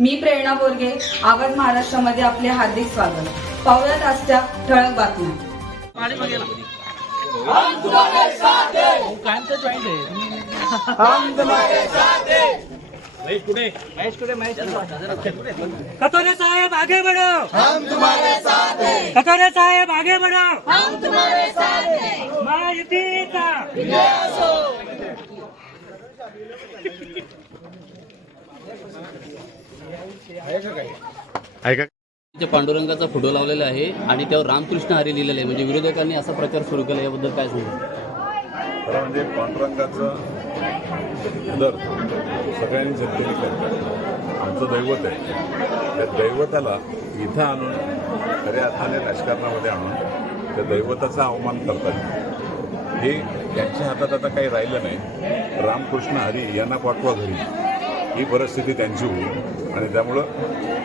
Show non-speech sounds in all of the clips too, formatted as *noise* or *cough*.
मी प्रेरणा बोरगे आवाज महाराष्ट्रामध्ये आपले हार्दिक स्वागत. पाहुयात आजच्या ठळक बातम्या. कतोरे साहेब आगे बढ़ो. कतोरे साहेब आगे बढ़ो. महायुती तुम्हारे साथ हैं महायुतीचा जे पांडुरंगाचा फोटो लावलेला आहे आणि त्यावर रामकृष्ण हरी लिहिलेलं आहे. म्हणजे विरोधकांनी असा प्रचार सुरू केला याबद्दल काय सांगा खरं म्हणजे पांडुरंगाचं दर सगळ्यांनी जनतेने करतात. आमचं दैवत आहे. त्या दैवताला इथं आणून खऱ्या अर्थाने राजकारणामध्ये आणून त्या दैवताचा अवमान करतात. हे यांच्या हातात आता काही राहिलं नाही. रामकृष्ण हरी यांना पाठवा घरी. ही परिस्थिती त्यांची होईल आणि त्यामुळं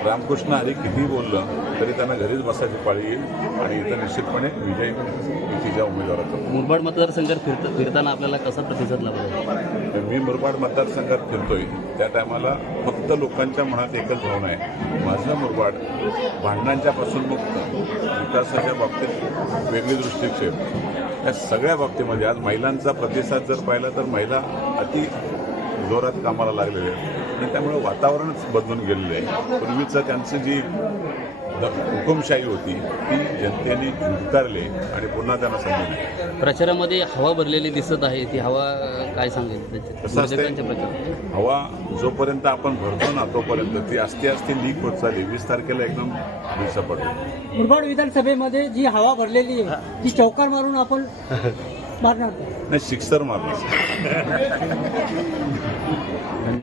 रामकृष्ण हरी कितीही बोललं तरी त्यांना घरीच बसायची पाळी येईल आणि इथं निश्चितपणे विजयी युतीच्या उमेदवाराचा मुरबाड मतदारसंघात फिरत फिरताना आपल्याला कसा प्रतिसाद लाभला? मी मुरबाड मतदारसंघात फिरतोय. त्या टायमाला फक्त लोकांच्या मनात एकच भावना आहे. माझं मुरबाड भांडणांच्या पासून मुक्त विकासाच्या बाबतीत वेगळी दृष्टिक्षेप. या सगळ्या बाबतीमध्ये आज महिलांचा प्रतिसाद जर पाहिला तर महिला अति जोरात कामाला लागलेले आहेत. आणि त्यामुळे वातावरणच बदलून गेलेलं आहे. पूर्वीचं त्यांची जी हुकुमशाही होती ती जनतेने झुंकारली आणि पुन्हा त्यांना संधी दिली. प्रचारामध्ये हवा भरलेली दिसत आहे ती हवा काय सांगेल हवा जोपर्यंत आपण भरतो ना तोपर्यंत ती असते असते लीक होत चालली. वीस तारखेला एकदम दिवसापडली. मुरबाड विधानसभेमध्ये जी हवा भरलेली आहे ती चौकार मारून आपण मारणार नाही शिक्सर मारली. *laughs*